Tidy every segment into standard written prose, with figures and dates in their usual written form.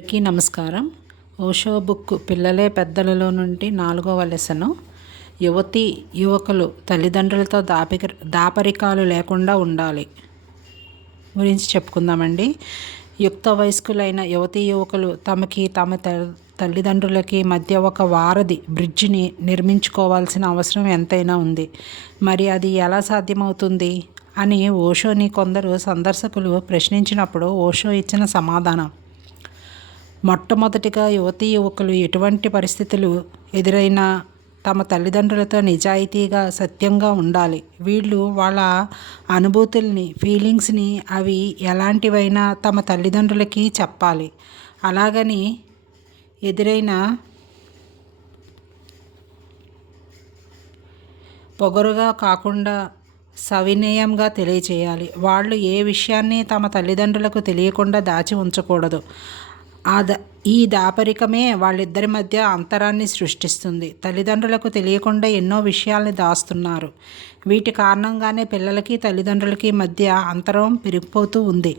అందరికీ నమస్కారం. ఓషో బుక్ పిల్లలే పెద్దలలో నుండి 4వ లెసను. యువతి యువకులు తల్లిదండ్రులతో దాపరికాలు లేకుండా ఉండాలి గురించి చెప్పుకుందామండి. యుక్త వయస్కులైన యువతీ యువకులు తమ తల్లిదండ్రులకి మధ్య ఒక వారధి బ్రిడ్జిని నిర్మించుకోవాల్సిన అవసరం ఎంతైనా ఉంది. మరి అది ఎలా సాధ్యమవుతుంది అని ఓషోని కొందరు సందర్శకులు ప్రశ్నించినప్పుడు ఓషో ఇచ్చిన సమాధానం: మొట్టమొదటిగా యువతీ యువకులు ఎటువంటి పరిస్థితులు ఎదురైనా తమ తల్లిదండ్రులతో నిజాయితీగా సత్యంగా ఉండాలి. వీళ్ళు వాళ్ళ అనుభూతుల్ని, ఫీలింగ్స్ని అవి ఎలాంటివైనా తమ తల్లిదండ్రులకి చెప్పాలి. అలాగని ఎదురైన పొగరుగా కాకుండా సవినయంగా తెలియచేయాలి. వాళ్ళు ఏ విషయాన్ని తమ తల్లిదండ్రులకు తెలియకుండా దాచి ఉంచకూడదు. ఈ దాపరికమే వాళ్ళిద్దరి మధ్య అంతరాన్ని సృష్టిస్తుంది. తల్లిదండ్రులకు తెలియకుండా ఎన్నో విషయాల్ని దాస్తున్నారు. వీటి కారణంగానే పిల్లలకి తల్లిదండ్రులకి మధ్య అంతరం పెరిగిపోతూ ఉంది.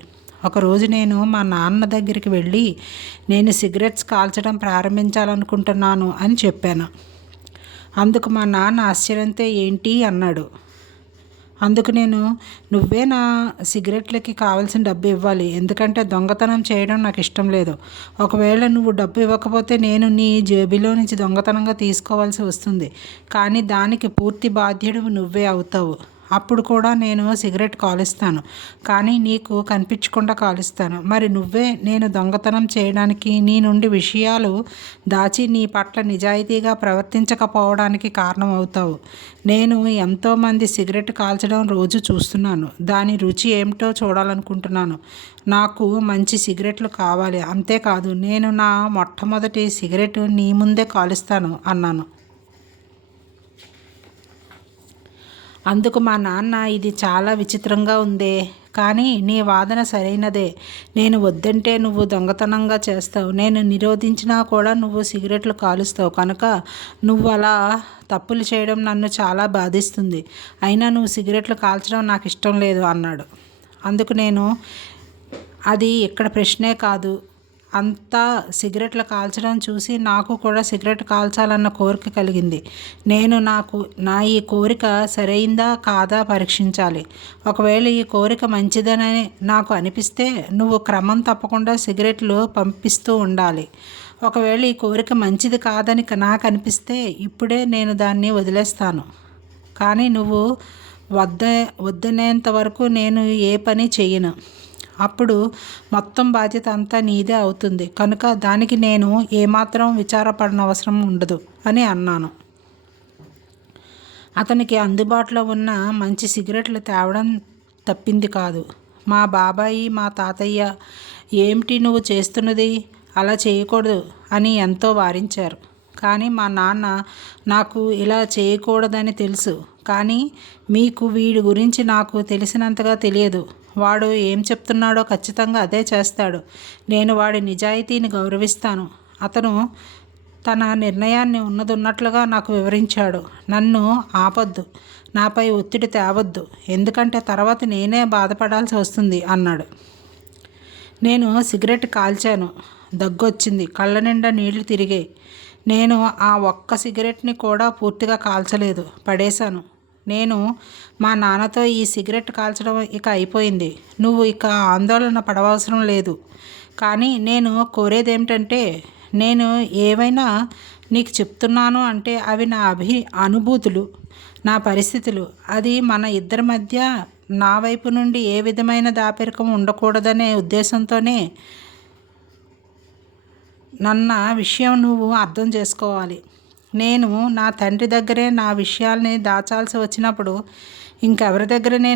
ఒకరోజు నేను మా నాన్న దగ్గరికి వెళ్ళి నేను సిగరెట్స్ కాల్చడం ప్రారంభించాలనుకుంటున్నాను అని చెప్పాను. అందుకు మా నాన్న ఆశ్చర్యంతో ఏంటి అన్నాడు. అందుకు నేను, నువ్వే నా సిగరెట్లకి కావాల్సిన డబ్బు ఇవ్వాలి, ఎందుకంటే దొంగతనం చేయడం నాకు ఇష్టం లేదు. ఒకవేళ నువ్వు డబ్బు ఇవ్వకపోతే నేను నీ జేబులో నుంచి దొంగతనంగా తీసుకోవాల్సి వస్తుంది. కానీ దానికి పూర్తి బాధ్యుడు నువ్వే అవుతావు. అప్పుడు కూడా నేను సిగరెట్ కాలుస్తాను, కానీ నీకు కనిపించకుండా కాలుస్తాను. మరి నువ్వే నేను దొంగతనం చేయడానికి, నీ నుండి విషయాలు దాచి నీ పట్ల నిజాయితీగా ప్రవర్తించకపోవడానికి కారణం అవుతావు. నేను ఎంతోమంది సిగరెట్ కాల్చడం రోజు చూస్తున్నాను. దాని రుచి ఏమిటో చూడాలనుకుంటున్నాను. నాకు మంచి సిగరెట్లు కావాలి. అంతేకాదు, నేను నా మొట్టమొదటి సిగరెట్ నీ ముందే కాలుస్తాను అన్నాను. అందుకు మా నాన్న, ఇది చాలా విచిత్రంగా ఉందే, కానీ నీ వాదన సరైనదే. నేను వద్దంటే నువ్వు దొంగతనంగా చేస్తావు, నేను నిరోధించినా కూడా నువ్వు సిగరెట్లు కాలుస్తావు. కనుక నువ్వు అలా తప్పులు చేయడం నన్ను చాలా బాధిస్తుంది. అయినా నువ్వు సిగరెట్లు కాల్చడం నాకు ఇష్టం లేదు అన్నాడు. అందుకు నేను, అది ఇక్కడ ప్రశ్నే కాదు. అంతా సిగరెట్లు కాల్చడం చూసి నాకు కూడా సిగరెట్ కాల్చాలన్న కోరిక కలిగింది. నేను నా ఈ కోరిక సరైందా కాదా పరీక్షించాలి. ఒకవేళ ఈ కోరిక మంచిదని నాకు అనిపిస్తే నువ్వు క్రమం తప్పకుండా సిగరెట్లు పంపిస్తూ ఉండాలి. ఒకవేళ ఈ కోరిక మంచిది కాదని నాకు అనిపిస్తే ఇప్పుడే నేను దాన్ని వదిలేస్తాను. కానీ నువ్వు వద్దనేంత వరకు నేను ఏ పని చెయ్యను. అప్పుడు మొత్తం బాధ్యత అంతా నీదే అవుతుంది. కనుక దానికి నేను ఏమాత్రం విచారపడనవసరం ఉండదు అని అన్నాను. అతనికి అందుబాటులో ఉన్న మంచి సిగరెట్లు తేవడం తప్పింది కాదు. మా బాబాయి, మా తాతయ్య, ఏమిటి నువ్వు చేస్తున్నది, అలా చేయకూడదు అని ఎంతో వారించారు. కానీ మా నాన్న, నాకు ఇలా చేయకూడదని తెలుసు, కానీ మీకు వీడి గురించి నాకు తెలిసినంతగా తెలియదు. వాడు ఏం చెప్తున్నాడో ఖచ్చితంగా అదే చేస్తాడు. నేను వాడి నిజాయితీని గౌరవిస్తాను. అతను తన నిర్ణయాన్ని ఉన్నట్లుగా నాకు వివరించాడు. నన్ను ఆపొద్దు, నాపై ఒత్తిడి తేవద్దు, ఎందుకంటే తర్వాత నేనే బాధపడాల్సి వస్తుంది అన్నాడు. నేను సిగరెట్ కాల్చాను. దగ్గొచ్చింది, కళ్ళ నిండా నీళ్లు తిరిగాయి. నేను ఆ ఒక్క సిగరెట్ని కూడా పూర్తిగా కాల్చలేదు, పడేశాను. నేను మా నాన్నతో, ఈ సిగరెట్ కాల్చడం ఇక అయిపోయింది, నువ్వు ఇక ఆందోళన పడవసరం లేదు. కానీ నేను కోరేదేమిటంటే, నేను ఏవైనా నీకు చెప్తున్నాను అంటే అవి నా అనుభూతులు, నా పరిస్థితులు. అది మన ఇద్దరి మధ్య నా వైపు నుండి ఏ విధమైన దాపరికం ఉండకూడదనే ఉద్దేశంతోనే నన్న విషయం నువ్వు అర్థం చేసుకోవాలి. నేను నా తండ్రి దగ్గరే నా విషయాల్ని దాచాల్సి వచ్చినప్పుడు ఇంకెవరి దగ్గర నేను